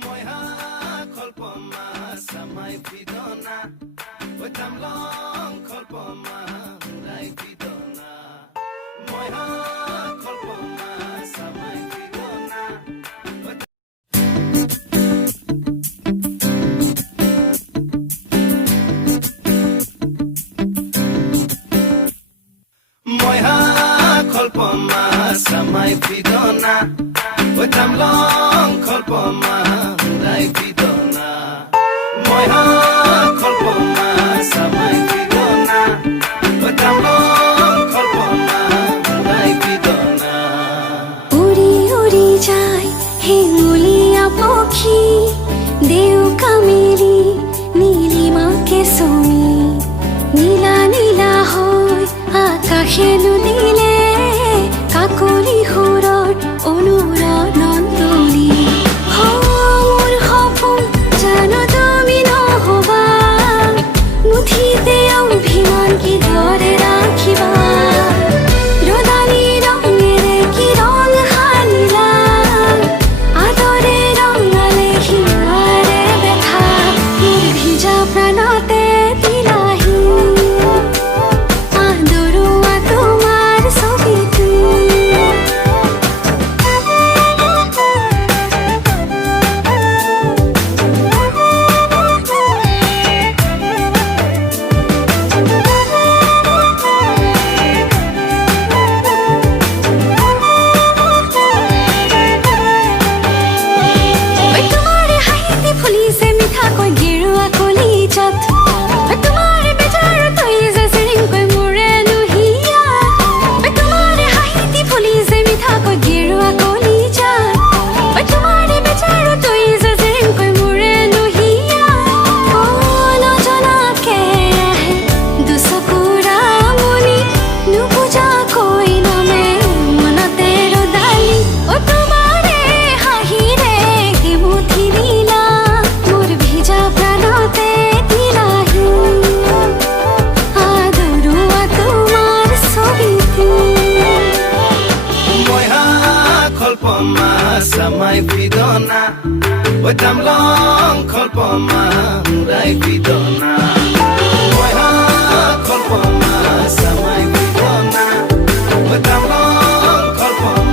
Moiha kolpoma samai pidona Wetam long kolpoma urai pidona Moiha kolpoma samai pidona Moiha kolpoma samai pidona Wetam long kolpoma urai pidona Moiha kolpoma samai pidona Wetam long kolpoma urai pidona উড়ি উড়ি যায় হিঙ্গুলিয়া পক্ষী দেউ কামেরি নীলিমাকে সমি নীলা নীলা হয় আকাশে নুদিলে কাকলি সুৰৰ অনুৰণন তুলি মোৰ সপোন জানো তুমি নহবা মুঠিতে অভিমান কিদৰে ৰাখিবা ৰদালি ৰঙেৰে কি ৰং সানিলা আদৰে ৰঙালে হিমাৰে বেথা মোৰ ভিজা প্ৰাণতে দিলাহি আদৰুৱা তোমাৰ ছবিটো তোমাৰে হাঁহিতে ফুলিছে মিঠাকৈ গেৰুৱা কলিজাত তোমাৰে বেজাৰত হৈ যাইছে ৰিংকৈ মোৰে নুহিয়া তোমাৰে হাঁহিতে ফুলিছে মিঠাকৈ গেৰুৱা কলিজাত তোমাৰে বেজাৰত হৈ যাইছে ৰিংকৈ মোৰে নুহিয়া নজনাকে আহে দুচকুৰা মনি নুবুজাকৈ নামে মনতে ৰদালি তোমাৰে হাঁহিৰে মুঠি দিলা মোৰ ভিজা প্ৰাণতে দিলাহি আদৰুৱা তোমাৰ ছবিটো Moiha kolpoma samai pidona Wetam long kolpoma urai pidona Moiha kolpoma samai pidona Wetam long kolpoma